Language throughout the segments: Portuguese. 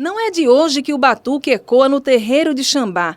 Não é de hoje que o batuque ecoa no terreiro de Xambá.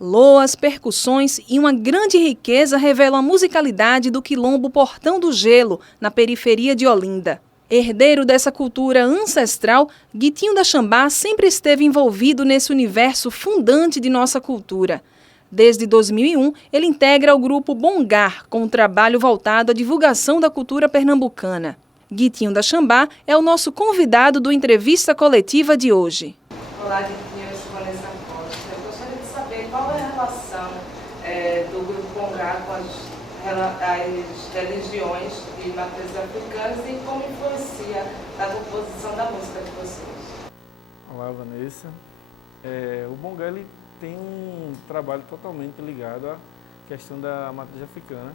Loas, percussões e uma grande riqueza revelam a musicalidade do quilombo Portão do Gelo, na periferia de Olinda. Herdeiro dessa cultura ancestral, Guitinho da Xambá sempre esteve envolvido nesse universo fundante de nossa cultura. Desde 2001, ele integra o grupo Bongar, com um trabalho voltado à divulgação da cultura pernambucana. Guitinho da Xambá é o nosso convidado do Entrevista Coletiva de hoje. Olá, Guitinho, eu sou Vanessa Costa. Eu gostaria de saber qual é a relação do grupo Bongar com as religiões de matrizes africanas e como influencia na composição da música de vocês. Olá, Vanessa. O Bongar ele tem um trabalho totalmente ligado à questão da matriz africana,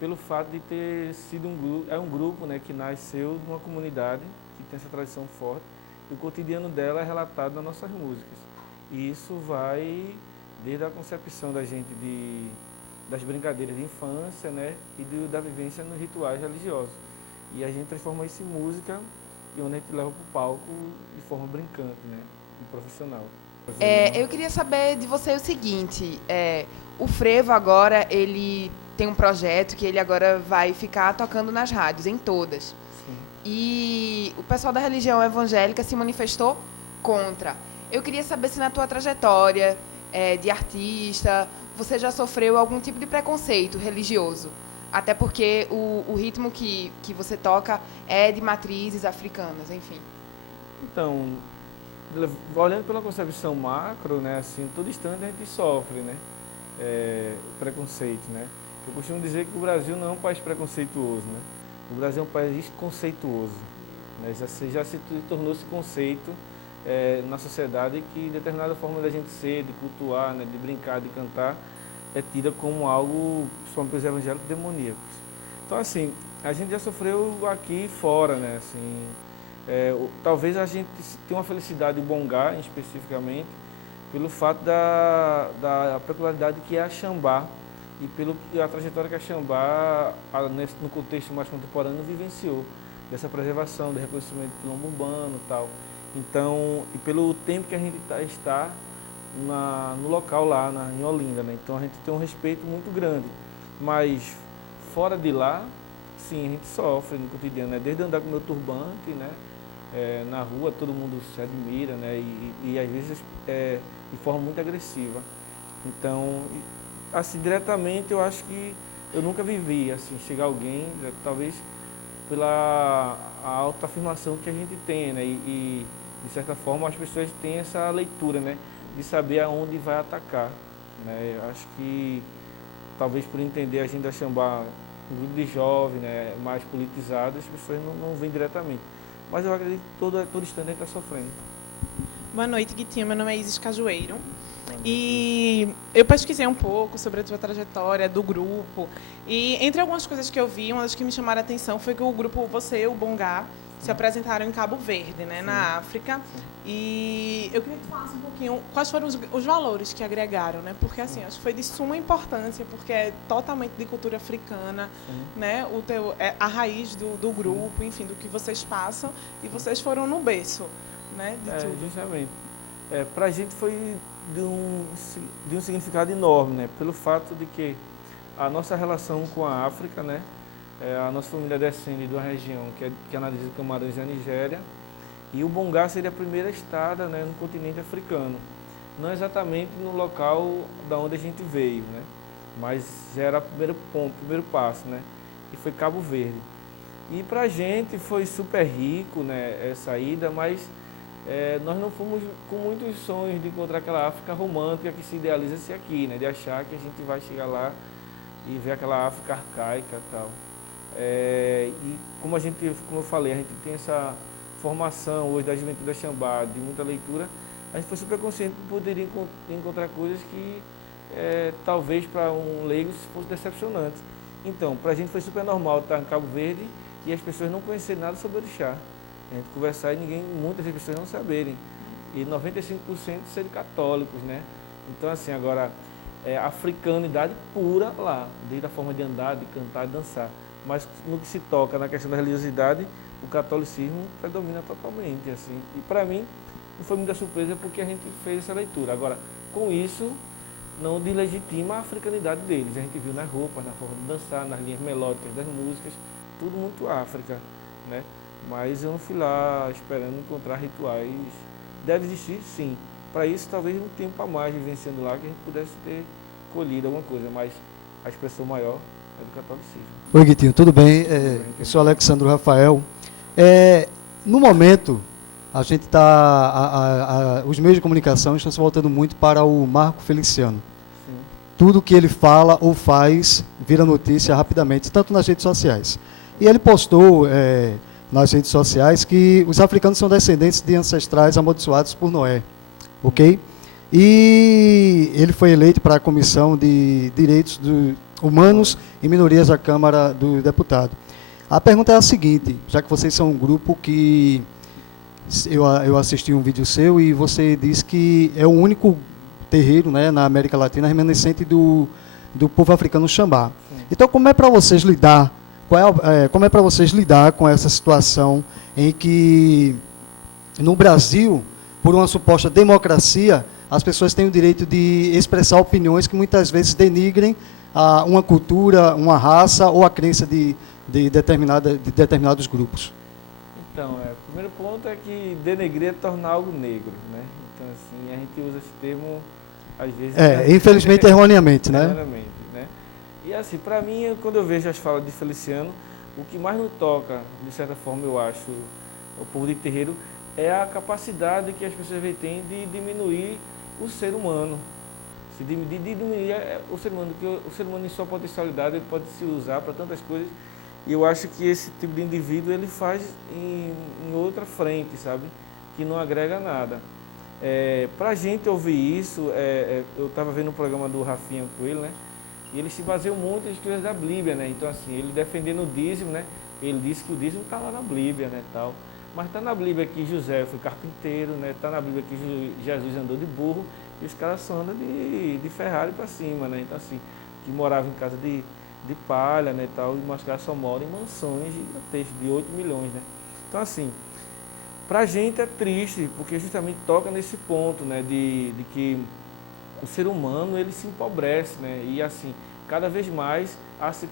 pelo fato de ter sido um grupo, né, que nasceu numa comunidade que tem essa tradição forte, e o cotidiano dela é relatado nas nossas músicas. E isso vai desde a concepção da gente das brincadeiras de infância, né, e da vivência nos rituais religiosos. E a gente transforma isso em música, e onde a gente leva para o palco de forma brincante, né, e profissional. Eu queria saber de você o seguinte, o frevo agora, ele tem um projeto que ele agora vai ficar tocando nas rádios, em todas. Sim. E o pessoal da religião evangélica se manifestou contra. Eu queria saber se na tua trajetória de artista, você já sofreu algum tipo de preconceito religioso. Até porque o ritmo que você toca é de matrizes africanas, enfim. Então, olhando pela concepção macro, né, assim, todo instante a gente sofre, né, preconceito, né. Eu costumo dizer que o Brasil não é um país preconceituoso, né. O Brasil é um país conceituoso, né, já se tornou-se conceito na sociedade que determinada forma da gente ser, de cultuar, né, de brincar, de cantar, é tida como algo, principalmente pelos evangélicos, demoníacos. Então, assim, a gente já sofreu aqui e fora, né, assim. Talvez a gente tenha uma felicidade, o Bongar especificamente, pelo fato da peculiaridade que é a Xambá e a trajetória que a Xambá, no contexto mais contemporâneo, vivenciou, dessa preservação, do reconhecimento do quilombo urbano e tal. Então, e pelo tempo que a gente está no local lá, em Olinda, né? Então a gente tem um respeito muito grande. Mas fora de lá, sim, a gente sofre no cotidiano, né? Desde andar com o meu turbante, né? Na rua todo mundo se admira, né? E às vezes de forma muito agressiva. Então, assim, diretamente eu acho que eu nunca vivi, assim, chegar alguém, talvez pela autoafirmação que a gente tem, né? E de certa forma as pessoas têm essa leitura, né? De saber aonde vai atacar, né? Eu acho que talvez por entender a gente da Xambá, um grupo de jovens, né, mais politizado, as pessoas não veem diretamente. Mas eu acredito que todo instante a gente está sofrendo. Boa noite, Guitinho. Meu nome é Isis Cajueiro. E eu pesquisei um pouco sobre a tua trajetória do grupo. E entre algumas coisas que eu vi, uma das que me chamaram a atenção foi que o grupo, você e o Bongar, se apresentaram em Cabo Verde, né, na África. E eu queria que tu falasse um pouquinho quais foram os valores que agregaram, né? Porque assim, acho que foi de suma importância, porque é totalmente de cultura africana, né? A raiz do grupo, enfim, do que vocês passam, e vocês foram no berço, né, de tudo. Justamente. Para a gente foi de um significado enorme, né? Pelo fato de que a nossa relação com a África, né? A nossa família descende de uma região que analisa Camarões e a Nigéria, e o Bongar seria a primeira estada, né, no continente africano. Não exatamente no local da onde a gente veio, né, mas já era o primeiro ponto, o primeiro passo, né, e foi Cabo Verde. E para a gente foi super rico, né, essa ida, mas nós não fomos com muitos sonhos de encontrar aquela África romântica que se idealiza-se aqui, né, de achar que a gente vai chegar lá e ver aquela África arcaica e tal. E como eu falei, a gente tem essa formação hoje da juventude da Xambá, de muita leitura, a gente foi super consciente que poderia encontrar coisas que talvez para um leigo fosse decepcionante. Então, para a gente foi super normal estar em Cabo Verde e as pessoas não conhecerem nada sobre orixá. A gente conversar e muitas das pessoas não saberem. E 95% serem católicos, né? Então, assim, agora, africanidade pura lá, desde a forma de andar, de cantar, de dançar. Mas no que se toca na questão da religiosidade, o catolicismo predomina totalmente, assim. E para mim, não foi muita surpresa porque a gente fez essa leitura. Agora, com isso, não deslegitima a africanidade deles. A gente viu nas roupas, na forma de dançar, nas linhas melódicas das músicas, tudo muito África, né? Mas eu não fui lá esperando encontrar rituais. Deve existir, sim. Para isso, talvez um tempo a mais vivenciando lá, que a gente pudesse ter colhido alguma coisa, mas a expressão maior é do catolicismo. Oi, Guitinho, tudo bem? Eu sou Alexandro Rafael. No momento, a gente está... Os meios de comunicação estão se voltando muito para o Marco Feliciano. Sim. Tudo que ele fala ou faz vira notícia rapidamente, tanto nas redes sociais. E ele postou nas redes sociais que os africanos são descendentes de ancestrais amaldiçoados por Noé. Ok? E ele foi eleito para a Comissão de Direitos Humanos e Minorias da Câmara do Deputado. A pergunta é a seguinte, já que vocês são um grupo que... Eu assisti um vídeo seu e você disse que é o único terreiro, né, na América Latina remanescente do povo africano Xambá. Então, como é para vocês lidar? Como é para vocês lidar com essa situação em que no Brasil, por uma suposta democracia, as pessoas têm o direito de expressar opiniões que muitas vezes denigrem uma cultura, uma raça ou a crença de determinados grupos? Então, o primeiro ponto é que denegrir é tornar algo negro, né? Então, assim, a gente usa esse termo, às vezes... infelizmente, erroneamente, né? Erroneamente, né? E, assim, para mim, quando eu vejo as falas de Feliciano, o que mais me toca, de certa forma, eu acho, o povo de terreiro, é a capacidade que as pessoas têm de diminuir o ser humano. De diminuir o ser humano, porque o ser humano, em sua potencialidade, ele pode se usar para tantas coisas. E eu acho que esse tipo de indivíduo ele faz em outra frente, sabe? Que não agrega nada. Para a gente ouvir isso, eu estava vendo o programa do Rafinha Coelho, né? E ele se baseia muito nas coisas da Bíblia, né? Então, assim, ele defendendo o dízimo, né? Ele disse que o dízimo está lá na Bíblia, né? Tal. Mas está na Bíblia que José foi carpinteiro, né? Está na Bíblia que Jesus andou de burro e os caras só andam de Ferrari para cima, né? Então, assim, que morava em casa de palha, né, tal, e os caras só moram em mansões gigantescas, de 8 milhões, né? Então, assim, pra gente é triste, porque justamente toca nesse ponto, né, de que o ser humano, ele se empobrece, né? E, assim, cada vez mais está se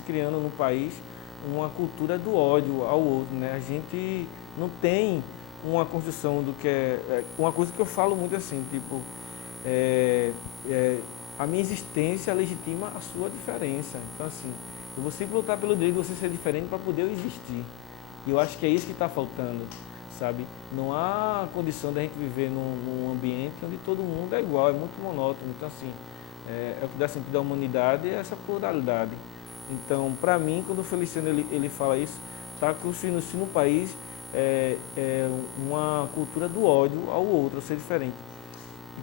criando no país uma cultura do ódio ao outro, né? A gente não tem uma construção do que uma coisa que eu falo muito assim, tipo, a minha existência legitima a sua diferença. Então, assim, eu vou sempre lutar pelo direito de você ser diferente para poder eu existir. E eu acho que é isso que está faltando, sabe? Não há condição da gente viver num ambiente onde todo mundo é igual, é muito monótono. Então, assim, o que dá sentido à humanidade é essa pluralidade. Então, para mim, quando o Feliciano ele fala isso, está construindo-se no país uma cultura do ódio ao outro, ao ser diferente.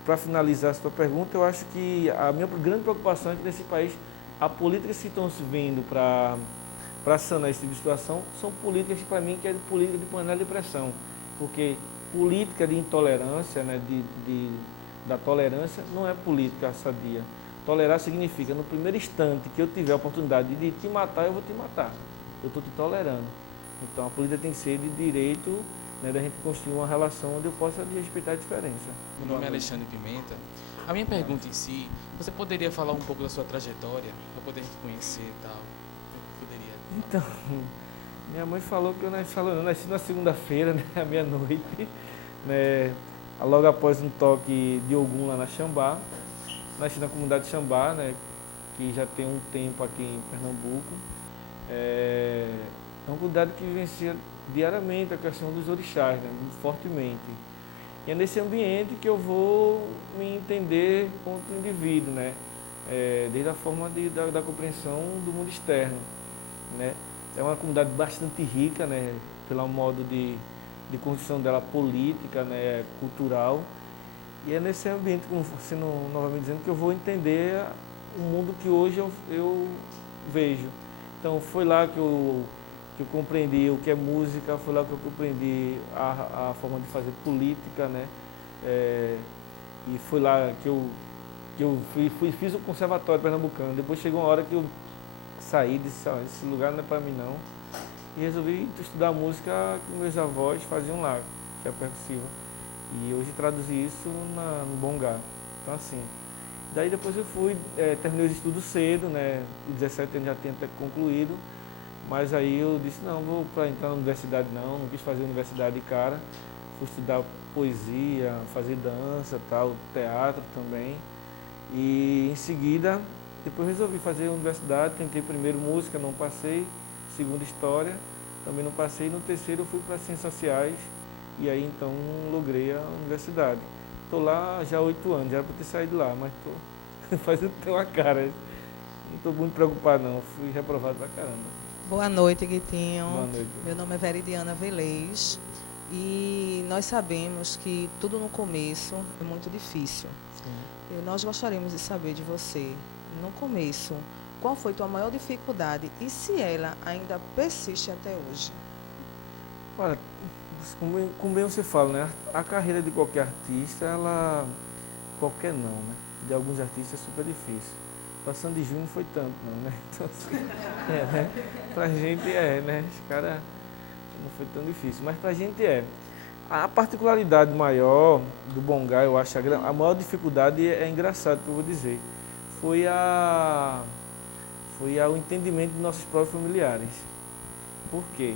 Para finalizar a sua pergunta, eu acho que a minha grande preocupação é que nesse país, as políticas que estão se vendo para sanar esse tipo de situação são políticas que, para mim, que é política de panela de pressão. Porque política de intolerância, né, da tolerância, não é política sadia. Tolerar significa, no primeiro instante que eu tiver a oportunidade de te matar, eu vou te matar. Eu estou te tolerando. Então, a política tem que ser de direito, né, da gente construir uma relação onde eu possa respeitar a diferença. Meu nome é Alexandre Pimenta. A minha pergunta em si, você poderia falar um pouco da sua trajetória, para poder te conhecer e tal? Eu poderia. Então, minha mãe falou que eu nasci na segunda-feira, né, à meia-noite, né, logo após um toque de Ogum lá na Xambá. Nasci na comunidade de Xambá, né, que já tem um tempo aqui em Pernambuco. É uma comunidade que vivencia diariamente a questão dos orixás, né, fortemente. E é nesse ambiente que eu vou me entender como indivíduo, né, desde a forma da compreensão do mundo externo, né. É uma comunidade bastante rica, né, pelo modo de construção dela política, né, cultural. E é nesse ambiente, como você novamente dizendo, que eu vou entender o mundo que hoje eu vejo. Então foi lá que eu compreendi o que é música, foi lá que eu compreendi a forma de fazer política, né? E foi lá que eu fiz o conservatório pernambucano. Depois chegou uma hora que eu saí e disse, esse lugar não é para mim não. E resolvi estudar música que meus avós faziam lá, que é percussiva. E hoje traduzi isso no Bongá. Então, assim, daí depois eu fui, terminei os estudos cedo, né? Com 17 anos já tinha até concluído, mas aí eu disse, não, vou para entrar na universidade não quis fazer universidade de cara. Fui estudar poesia, fazer dança, tal, teatro também. E em seguida, depois resolvi fazer universidade, tentei primeiro música, não passei, segundo história, também não passei, no terceiro eu fui para ciências sociais e aí então logrei a universidade. Estou lá já há 8 anos, já era para ter saído lá, mas estou fazendo uma cara. Não estou muito preocupado não, fui reprovado pra caramba. Boa noite, Guitinho. Boa noite. Meu nome é Veridiana Velez e nós sabemos que tudo no começo é muito difícil. E nós gostaríamos de saber de você, no começo, qual foi tua maior dificuldade e se ela ainda persiste até hoje? Olha, como bem você fala, né? A carreira de qualquer artista, qualquer não, né? De alguns artistas é super difícil. Para Sandy Júnior não foi tanto, não, né? Então, assim, né? Pra gente né? Os caras não foi tão difícil, mas pra gente é. A particularidade maior do Bongá, eu acho, a maior dificuldade é engraçado que eu vou dizer, foi o entendimento de nossos próprios familiares. Por quê?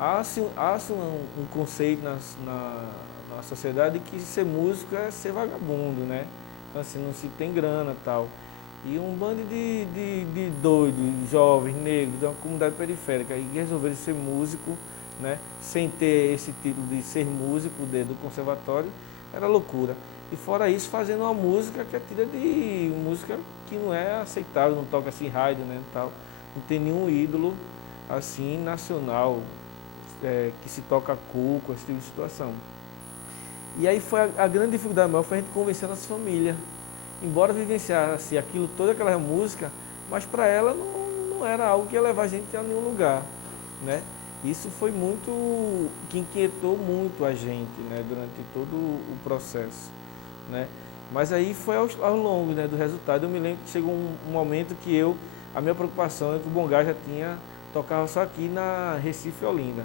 Há-se um conceito na sociedade que ser músico é ser vagabundo, né? Então, assim, não se tem grana e tal. E um bando de doidos, jovens, negros, de uma comunidade periférica, e resolveram ser músico, né? Sem ter esse título de ser músico do conservatório, era loucura. E fora isso, fazendo uma música que é tira de música que não é aceitável, não toca assim rádio, né? Tal. Não tem nenhum ídolo assim nacional que se toca cuco, esse tipo de situação. E aí foi a grande dificuldade maior foi a gente convencer a nossa família. Embora vivenciasse aquilo, toda aquela música, mas para ela não era algo que ia levar a gente a nenhum lugar, né? Isso foi muito, que inquietou muito a gente, né, durante todo o processo, né? Mas aí foi ao longo, né, do resultado. Eu me lembro que chegou um momento que a minha preocupação é que o Bongá já tocava só aqui na Recife e Olinda,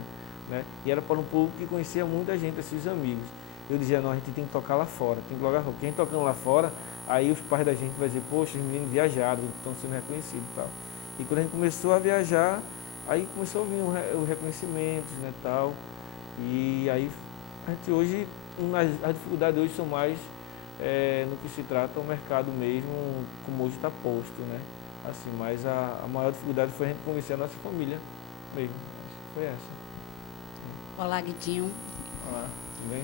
né? E era para um público que conhecia muita gente, assim, os amigos. Eu dizia, não, a gente tem que tocar lá fora, tem que logar fora. Porque a gente tocando lá fora, aí os pais da gente vão dizer, poxa, os meninos viajaram, estão sendo reconhecidos e tal. E quando a gente começou a viajar, aí começou a vir os reconhecimentos, né, tal. E aí, a gente hoje, as dificuldades hoje são mais no que se trata o mercado mesmo, como hoje está posto, né. Assim, mas a maior dificuldade foi a gente convencer a nossa família mesmo. Acho que foi essa. Olá, Guitinho. Olá, tudo bem?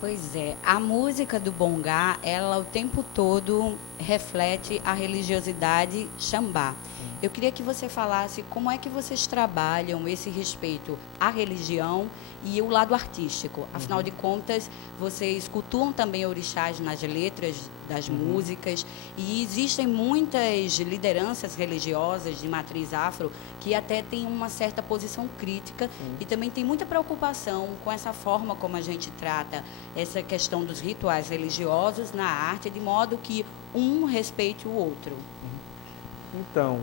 Pois é, a música do Bongá, ela o tempo todo reflete a religiosidade xambá. Eu queria que você falasse como é que vocês trabalham esse respeito à religião e o lado artístico. Afinal de contas, vocês cultuam também orixás nas letras das músicas e existem muitas lideranças religiosas de matriz afro que até têm uma certa posição crítica e também tem muita preocupação com essa forma como a gente trata essa questão dos rituais religiosos na arte, de modo que um respeite o outro. Então,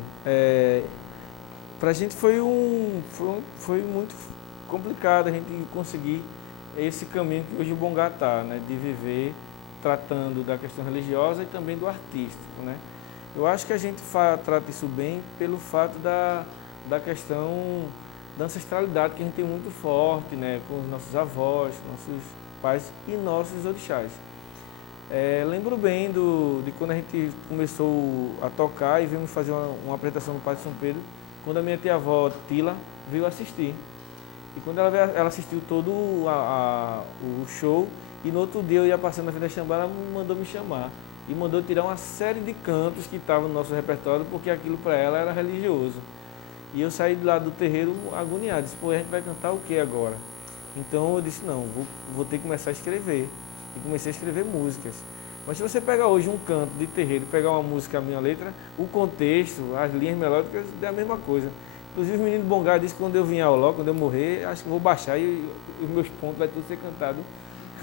para a gente foi muito complicado a gente conseguir esse caminho que hoje o Bongá está, né, de viver tratando da questão religiosa e também do artístico, né. Eu acho que a gente trata isso bem pelo fato da questão da ancestralidade que a gente tem muito forte, né, com os nossos avós, nossos pais e nossos orixás. Lembro bem de quando a gente começou a tocar e vimos fazer uma apresentação no Parque São Pedro, quando a minha tia-avó, Tila, veio assistir. E quando ela assistiu todo o show, e no outro dia eu ia passando na Vida Xambá, ela mandou me chamar. E mandou tirar uma série de cantos que estavam no nosso repertório, porque aquilo para ela era religioso. E eu saí de lá do terreiro agoniado, disse, pô, a gente vai cantar o que agora? Então eu disse, não, vou ter que começar a escrever. E comecei a escrever músicas. Mas se você pegar hoje um canto de terreiro e pegar uma música, a minha letra, o contexto, as linhas melódicas, é a mesma coisa. Inclusive o menino Bongá disse que quando eu vier ao Ló, quando eu morrer, acho que vou baixar e os meus pontos vai tudo ser cantado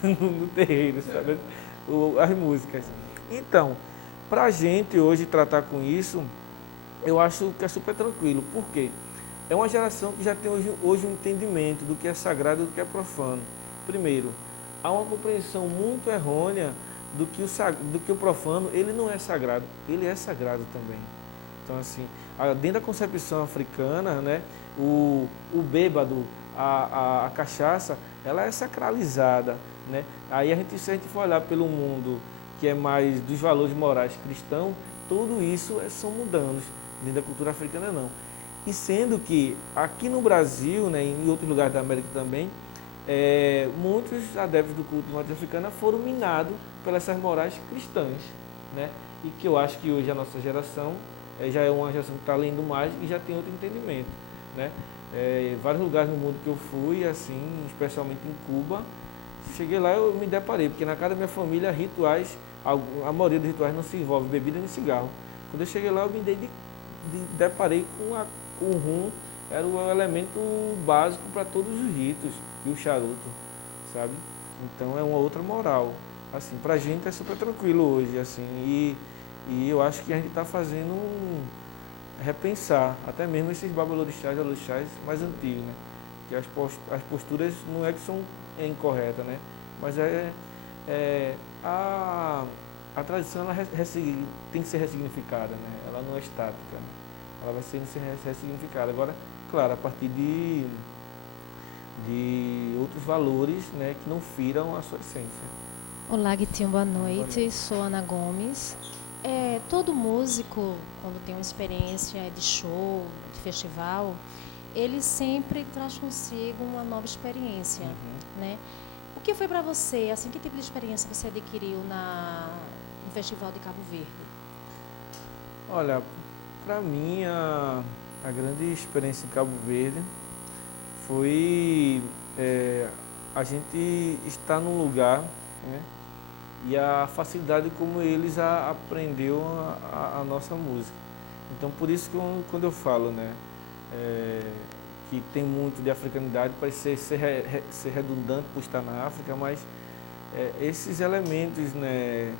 no terreiro, sabe? As músicas. Então, pra gente hoje tratar com isso, eu acho que é super tranquilo. Por quê? É uma geração que já tem hoje um entendimento do que é sagrado e do que é profano. Primeiro, há uma compreensão muito errônea do que o profano, ele não é sagrado, ele é sagrado também. Então, assim, dentro da concepção africana, né, o bêbado, a cachaça, ela é sacralizada, né? Aí se a gente for olhar pelo mundo que é mais dos valores morais cristãos, tudo isso são mudanos, dentro da cultura africana não. E sendo que aqui no Brasil, né, em outros lugares da América também, muitos adeptos do culto norte-africano foram minados pelas morais cristãs, né? E que eu acho que hoje a nossa geração já é uma geração que está lendo mais e já tem outro entendimento, né? Vários lugares no mundo que eu fui, assim, especialmente em Cuba, cheguei lá e eu me deparei, porque na casa da minha família, rituais, a maioria dos rituais não se envolve bebida nem cigarro. Quando eu cheguei lá, eu me deparei com o rum, era o elemento básico para todos os ritos, e o charuto, sabe? Então é uma outra moral. Assim, pra gente é super tranquilo hoje, assim, e eu acho que a gente está fazendo repensar, até mesmo esses babalorixás, orixás mais antigos, né? Que as posturas não é que são incorretas, né? Mas a tradição ela tem que ser ressignificada, né? Ela não é estática, né? Ela vai ser ressignificada. Agora, claro, a partir de outros valores, né, que não firam a sua essência. Olá, Guitinho, boa noite. Sou Ana Gomes. Todo músico, quando tem uma experiência de show, de festival, ele sempre traz consigo uma nova experiência, né? O que foi para você, assim, que tipo de experiência você adquiriu no Festival de Cabo Verde? Olha, para mim a grande experiência em Cabo Verde foi a gente estar num lugar, né, e a facilidade como eles aprendeu a nossa música. Então, por isso que quando eu falo, né, que tem muito de africanidade, parece ser redundante por estar na África, mas esses elementos, né,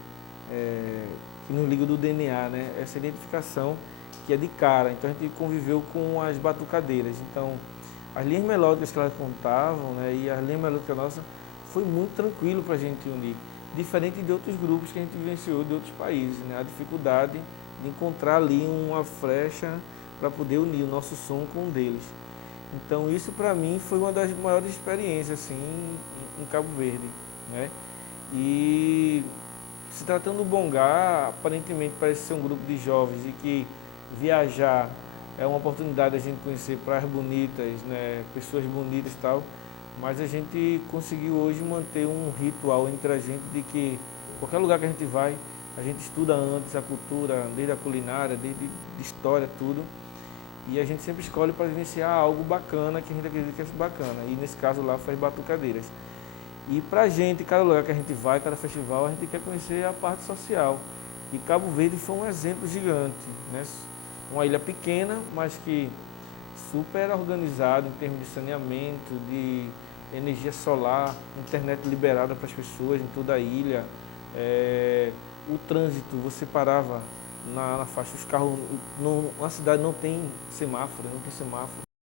que nos ligam do DNA, né, essa identificação que é de cara. Então, a gente conviveu com as batucadeiras. Então, as linhas melódicas que elas contavam, né, e as linhas melódicas nossas, foi muito tranquilo para a gente unir. Diferente de outros grupos que a gente vivenciou de outros países, né? A dificuldade de encontrar ali uma flecha para poder unir o nosso som com um deles. Então isso para mim foi uma das maiores experiências assim, em Cabo Verde, né? E se tratando do Bongá, aparentemente parece ser um grupo de jovens e que viajar é uma oportunidade a gente conhecer praias bonitas, né? Pessoas bonitas e tal. Mas a gente conseguiu hoje manter um ritual entre a gente de que qualquer lugar que a gente vai, a gente estuda antes a cultura, desde a culinária, desde a história, tudo. E a gente sempre escolhe para vivenciar algo bacana, que a gente acredita que é bacana. E nesse caso lá foi as batucadeiras. E para a gente, cada lugar que a gente vai, cada festival, a gente quer conhecer a parte social. E Cabo Verde foi um exemplo gigante, né? Uma ilha pequena, mas que super organizado em termos de saneamento, de energia solar, internet liberada para as pessoas em toda a ilha. O trânsito, você parava na faixa, os carros, a cidade não tem semáforo,